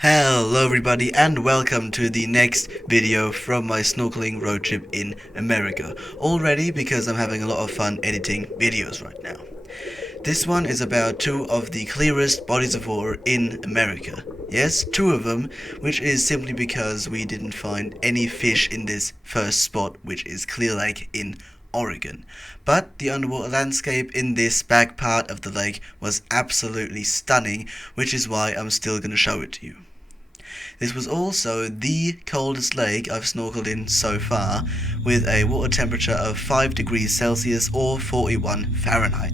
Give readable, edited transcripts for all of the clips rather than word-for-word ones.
Hello everybody and welcome to the next video from my snorkeling road trip in America. All ready because I'm having a lot of fun editing videos right now. This one is about two of the clearest bodies of water in America. Yes, two of them, which is simply because we didn't find any fish in this first spot, which is Clear Lake in Oregon. But the underwater landscape in this back part of the lake was absolutely stunning, which is why I'm still going to show it to you. This was also the coldest lake I've snorkeled in so far, with a water temperature of 5 degrees Celsius or 41 Fahrenheit,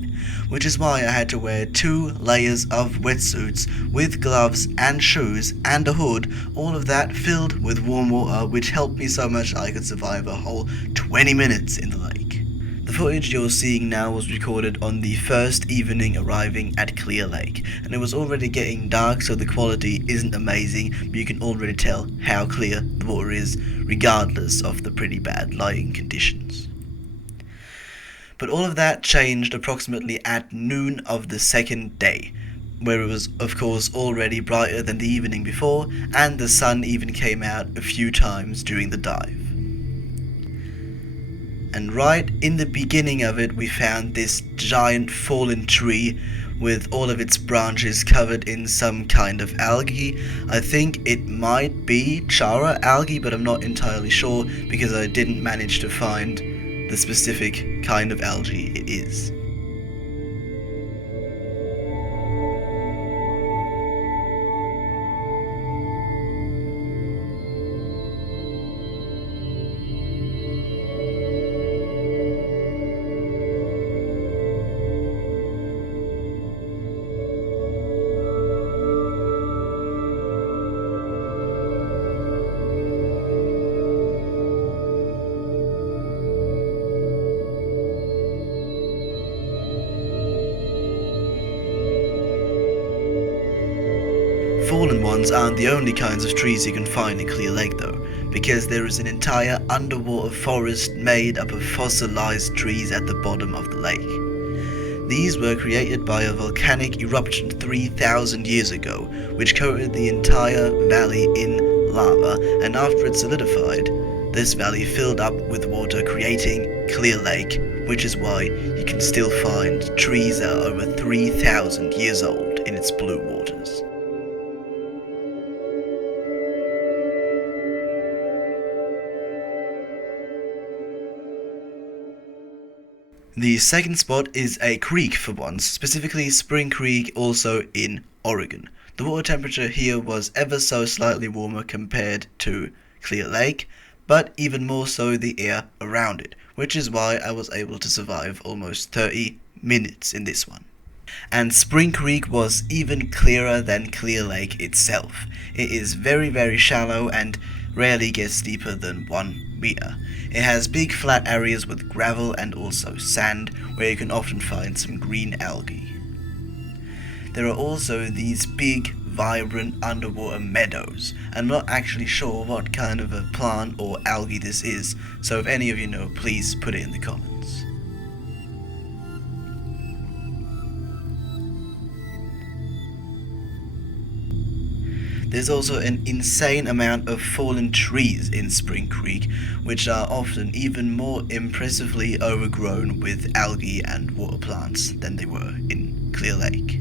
which is why I had to wear 2 layers of wetsuits with gloves and shoes and a hood, all of that filled with warm water, which helped me so much I could survive a whole 20 minutes in the lake. The footage you're seeing now was recorded on the first evening arriving at Clear Lake, and it was already getting dark, so the quality isn't amazing, but you can already tell how clear the water is regardless of the pretty bad lighting conditions. But all of that changed approximately at noon of the second day, where it was of course already brighter than the evening before, and the sun even came out a few times during the dive. And right in the beginning of it we found this giant fallen tree with all of its branches covered in some kind of algae. I think it might be chara algae, but I'm not entirely sure because I didn't manage to find the specific kind of algae it is. Fallen ones aren't the only kinds of trees you can find in Clear Lake though, because there is an entire underwater forest made up of fossilized trees at the bottom of the lake. These were created by a volcanic eruption 3,000 years ago, which coated the entire valley in lava, and after it solidified, this valley filled up with water, creating Clear Lake, which is why you can still find trees that are over 3,000 years old in its blue waters. The second spot is a creek for once, specifically Spring Creek, also in Oregon. The water temperature here was ever so slightly warmer compared to Clear Lake, but even more so the air around it, which is why I was able to survive almost 30 minutes in this one. And Spring Creek was even clearer than Clear Lake itself. It is very shallow and rarely gets deeper than 1 meter. It has big flat areas with gravel and also sand, where you can often find some green algae. There are also these big, vibrant underwater meadows. I'm not actually sure what kind of a plant or algae this is, so if any of you know, please put it in the comments. There's also an insane amount of fallen trees in Spring Creek, which are often even more impressively overgrown with algae and water plants than they were in Clear Lake.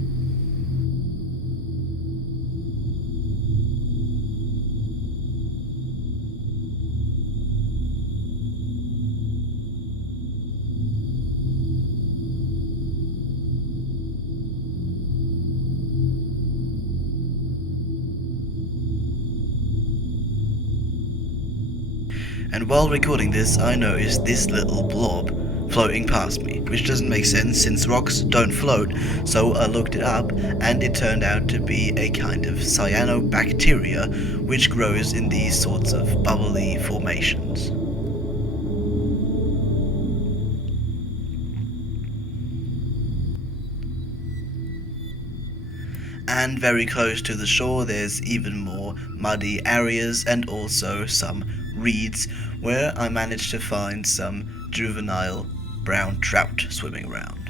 And while recording this, I noticed this little blob floating past me, which doesn't make sense since rocks don't float, so I looked it up and it turned out to be a kind of Cyanobacteria which grows in these sorts of bubbly formations. And very close to the shore there's even more muddy areas and also some reeds, where I managed to find some juvenile brown trout swimming around.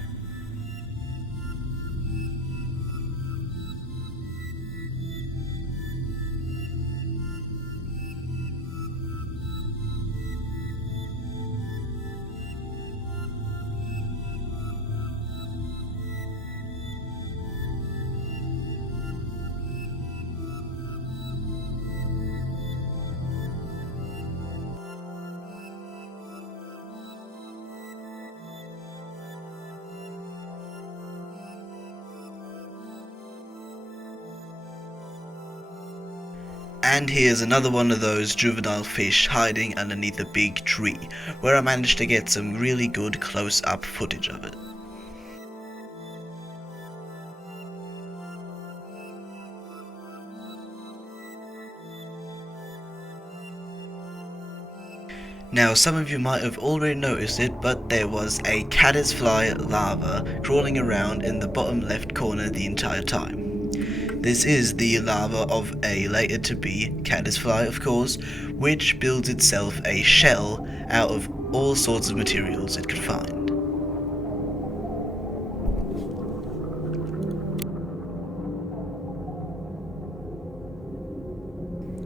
And here's another one of those juvenile fish hiding underneath a big tree, where I managed to get some really good close-up footage of it. Now, some of you might have already noticed it, but there was a Caddisfly Larva crawling around in the bottom left corner the entire time. This is the larva of a later-to-be caddisfly, of course, which builds itself a shell out of all sorts of materials it could find.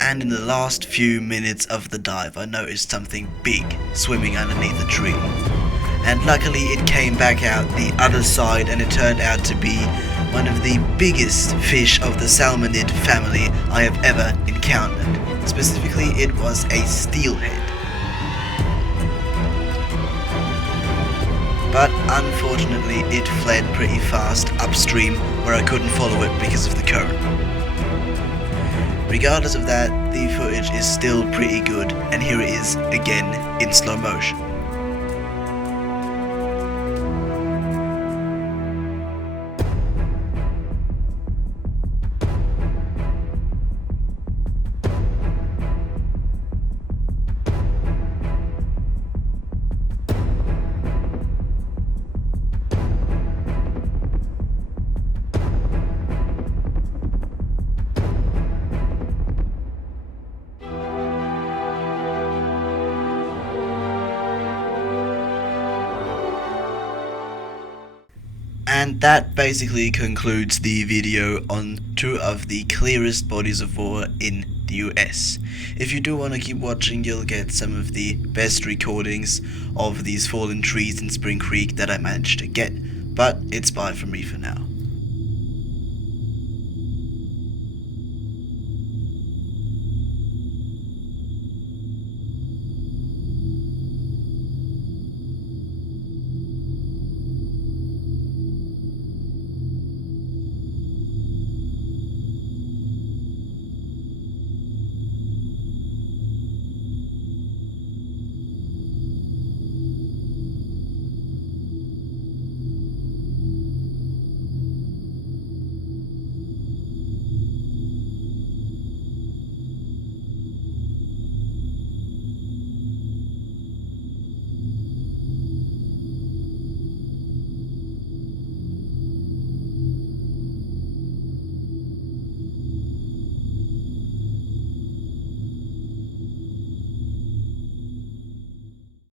And in the last few minutes of the dive, I noticed something big swimming underneath a tree. And luckily it came back out the other side, and it turned out to be one of the biggest fish of the salmonid family I have ever encountered. Specifically, it was a steelhead. But unfortunately it fled pretty fast upstream, where I couldn't follow it because of the current. Regardless of that, the footage is still pretty good, and here it is again in slow motion. And that basically concludes the video on two of the clearest bodies of water in the US. If you do want to keep watching, you'll get some of the best recordings of these fallen trees in Spring Creek that I managed to get, but it's bye from me for now.